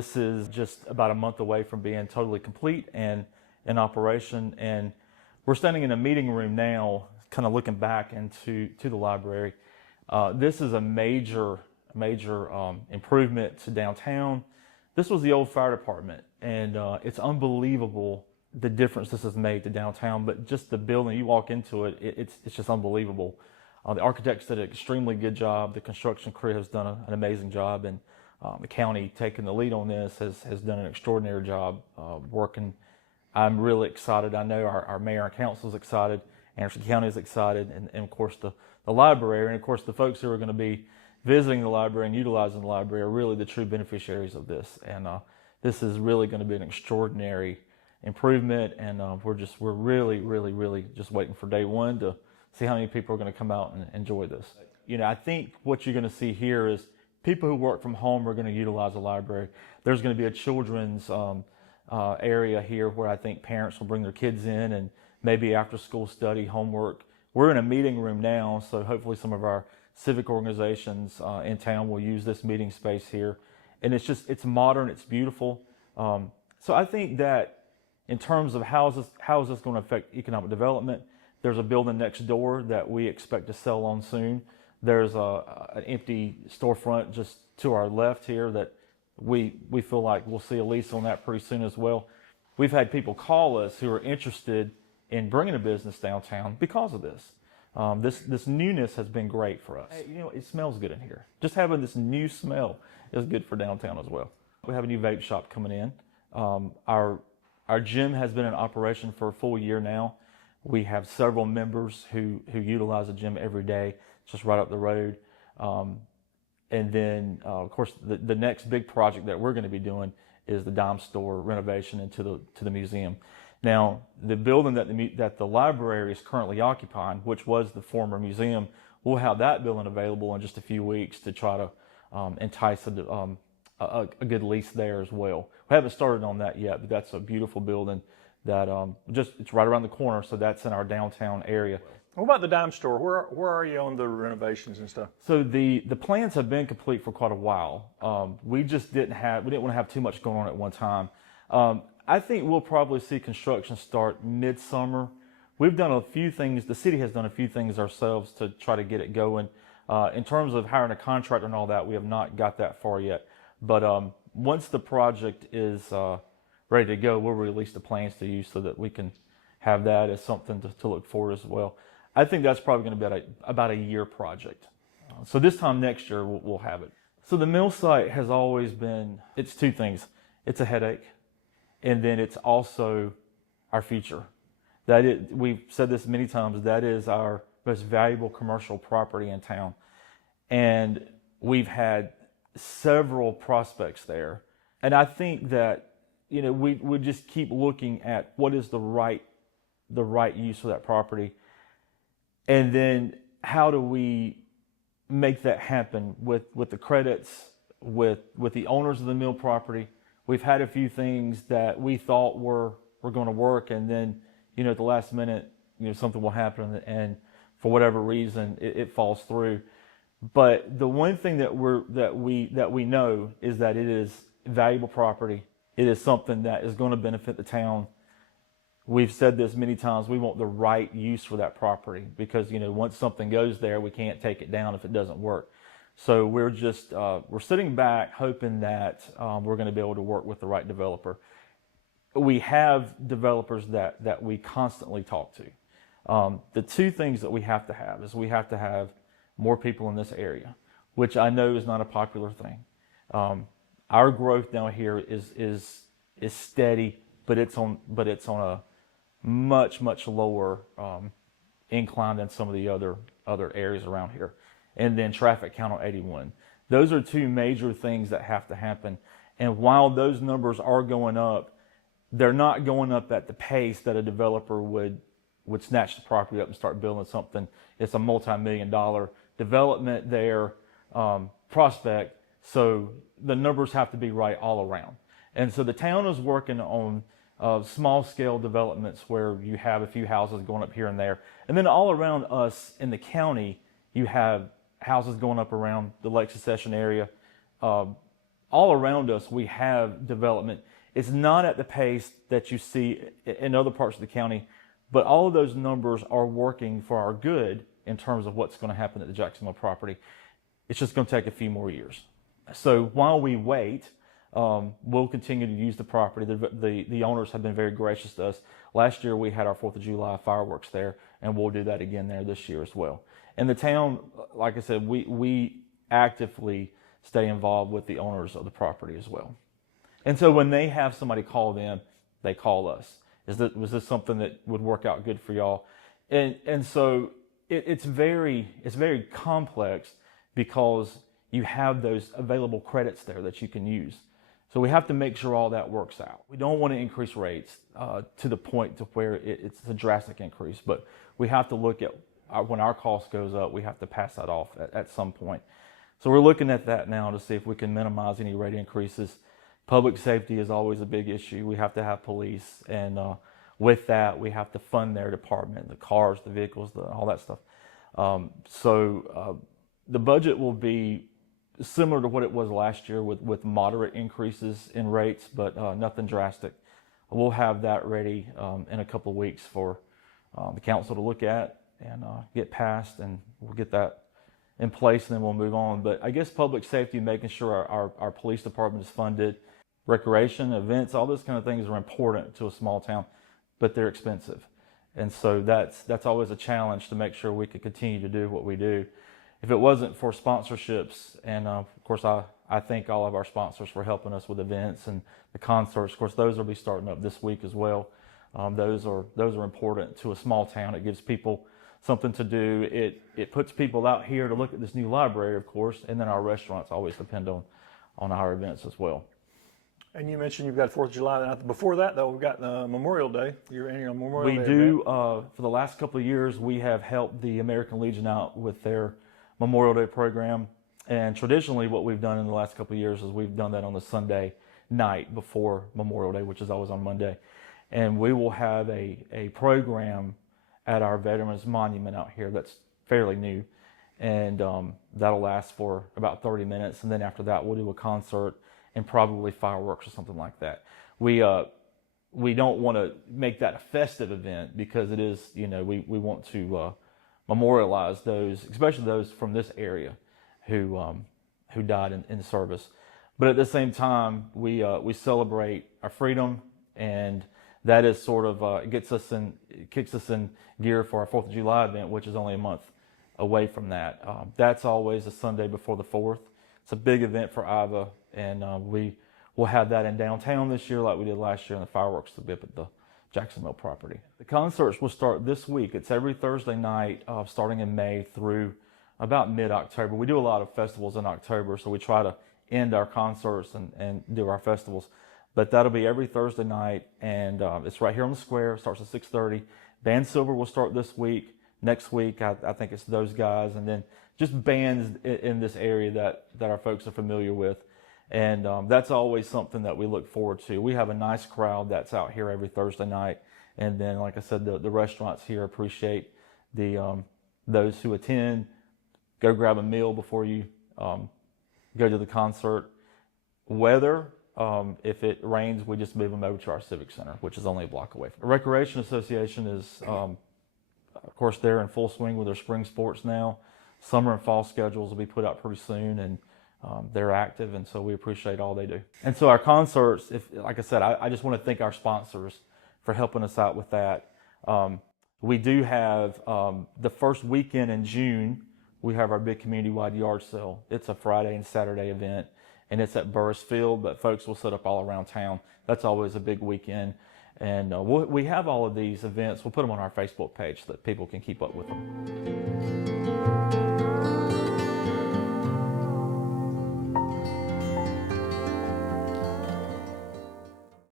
This is just about a month away from being totally complete and in operation. And we're standing in a meeting room now, kind of looking back into the library. This is a major improvement to downtown. This was the old fire department, and it's unbelievable the difference this has made to downtown. But just the building, you walk into it, it's just unbelievable. The architects did an extremely good job. The construction crew has done an amazing job, and the county taking the lead on this has done an extraordinary job working. I'm really excited. I know our mayor and council is excited. Anderson County is excited, and of course the library, and of course the folks who are going to be visiting the library and utilizing the library are really the true beneficiaries of this. And this is really going to be an extraordinary improvement, and we're really just waiting for day one to see how many people are going to come out and enjoy this. You know, I think what you're going to see here is people who work from home are going to utilize the library. There's going to be a children's area here where I think parents will bring their kids in and maybe after school study, homework. We're in a meeting room now, so hopefully some of our civic organizations in town will use this meeting space here. And it's modern, it's beautiful. So I think that in terms of how is this going to affect economic development, there's a building next door that we expect to sell on soon. There's an empty storefront just to our left here that we feel like we'll see a lease on that pretty soon as well. We've had people call us who are interested in bringing a business downtown because of this. This newness has been great for us. Hey, you know, it smells good in here. Just having this new smell is good for downtown as well. We have a new vape shop coming in. Our gym has been in operation for a full year now. We have several members who utilize the gym every day, just right up the road. And then, of course, the next big project that we're going to be doing is the dime store renovation into the museum. Now, the building that the library is currently occupying, which was the former museum, we'll have that building available in just a few weeks to try to entice a good lease there as well. We haven't started on that yet, but that's a beautiful building that it's right around the corner, so that's in our downtown area. What about the dime store? Where are you on the renovations and stuff? So the plans have been complete for quite a while. We didn't want to have too much going on at one time. I think we'll probably see construction start midsummer. We've done a few things. The city has done a few things ourselves to try to get it going. In terms of hiring a contractor and all that, we have not got that far yet. But once the project is ready to go, we'll release the plans to you so that we can have that as something to look forward as well. I think that's probably going to be about a year project. So this time next year, we'll have it. So the mill site has always been, it's two things. It's a headache, and then it's also our future. We've said this many times, that is our most valuable commercial property in town. And we've had several prospects there. And I think that, you know, we just keep looking at what is the right use for that property. And then how do we make that happen with the credits, with the owners of the mill property? We've had a few things that we thought were going to work, and then, you know, at the last minute, you know, something will happen, and for whatever reason, it falls through. But the one thing that we know is that it is valuable property. It is something that is going to benefit the town. We've said this many times, we want the right use for that property because, you know, once something goes there, we can't take it down if it doesn't work. So we're just, we're sitting back hoping that we're going to be able to work with the right developer. We have developers that we constantly talk to. The two things that we have to have is we have to have more people in this area, which I know is not a popular thing. Our growth down here is steady, but it's on a much lower incline than some of the other areas around here. And then traffic count on 81. Those are two major things that have to happen. And while those numbers are going up, they're not going up at the pace that a developer would snatch the property up and start building something. It's a multi-million-dollar development there, prospect. So the numbers have to be right all around. And so the town is working on small-scale developments where you have a few houses going up here and there. And then all around us in the county, you have houses going up around the Lake Secession area, all around us, we have development. It's not at the pace that you see in other parts of the county, but all of those numbers are working for our good in terms of what's going to happen at the Jacksonville property. It's just going to take a few more years. So while we wait, we'll continue to use the property. The owners have been very gracious to us. Last year we had our 4th of July fireworks there, and we'll do that again there this year as well. And the town, like I said, we actively stay involved with the owners of the property as well. And so when they have somebody call them, they call us. Was this something that would work out good for y'all? And so it's very complex because you have those available credits there that you can use. So we have to make sure all that works out. We don't want to increase rates to the point to where it's a drastic increase, but we have to look at when our cost goes up, we have to pass that off at some point. So we're looking at that now to see if we can minimize any rate increases. Public safety is always a big issue. We have to have police, and with that, we have to fund their department, the cars, the vehicles, all that stuff. The budget will be similar to what it was last year with moderate increases in rates, but nothing drastic. We'll have that ready in a couple of weeks for the council to look at and get passed, and we'll get that in place, and then we'll move on. But I guess public safety, making sure our police department is funded, recreation, events, all those kind of things are important to a small town, but they're expensive. And so that's always a challenge to make sure we can continue to do what we do. If it wasn't for sponsorships, and of course I thank all of our sponsors for helping us with events and the concerts. Of course, those will be starting up this week as well. Those are important to a small town. It gives people something to do. It puts people out here to look at this new library, of course, and then our restaurants always depend on our events as well. And you mentioned you've got 4th of July. Before that, though, we've got Memorial Day. Your annual Memorial Day. We do. For the last couple of years, we have helped the American Legion out with their Memorial Day program. And traditionally, what we've done in the last couple of years is we've done that on the Sunday night before Memorial Day, which is always on Monday. And we will have a program at our Veterans Monument out here that's fairly new. And that'll last for about 30 minutes. And then after that, we'll do a concert and probably fireworks or something like that. We don't want to make that a festive event because it is, we want to memorialize those, especially those from this area who died in service. But at the same time, we celebrate our freedom, and that is sort of it kicks us in gear for our 4th of July event, which is only a month away from that. That's always the Sunday before the 4th. It's a big event for Iva, and we will have that in downtown this year like we did last year, and the fireworks will be up at the Jacksonville property. The concerts will start this week. It's every Thursday night starting in May through about mid-October. We do a lot of festivals in October, so we try to end our concerts and do our festivals. But that'll be every Thursday night, and it's right here on the square. It starts at 6:30. Band Silver will start this week. Next week, I think it's those guys, and then just bands in this area that our folks are familiar with. And that's always something that we look forward to. We have a nice crowd that's out here every Thursday night. And then, like I said, the restaurants here appreciate those who attend. Go grab a meal before you go to the concert. Weather, if it rains, we just move them over to our Civic Center, which is only a block away. The Recreation Association is, of course, they're in full swing with their spring sports now. Summer and fall schedules will be put out pretty soon, and they're active, and so we appreciate all they do. And so our concerts, like I said, I just want to thank our sponsors for helping us out with that. We do have the first weekend in June, we have our big community-wide yard sale. It's a Friday and Saturday event, and it's at Burris Field, but folks will set up all around town. That's always a big weekend. And we have all of these events. We'll put them on our Facebook page so that people can keep up with them.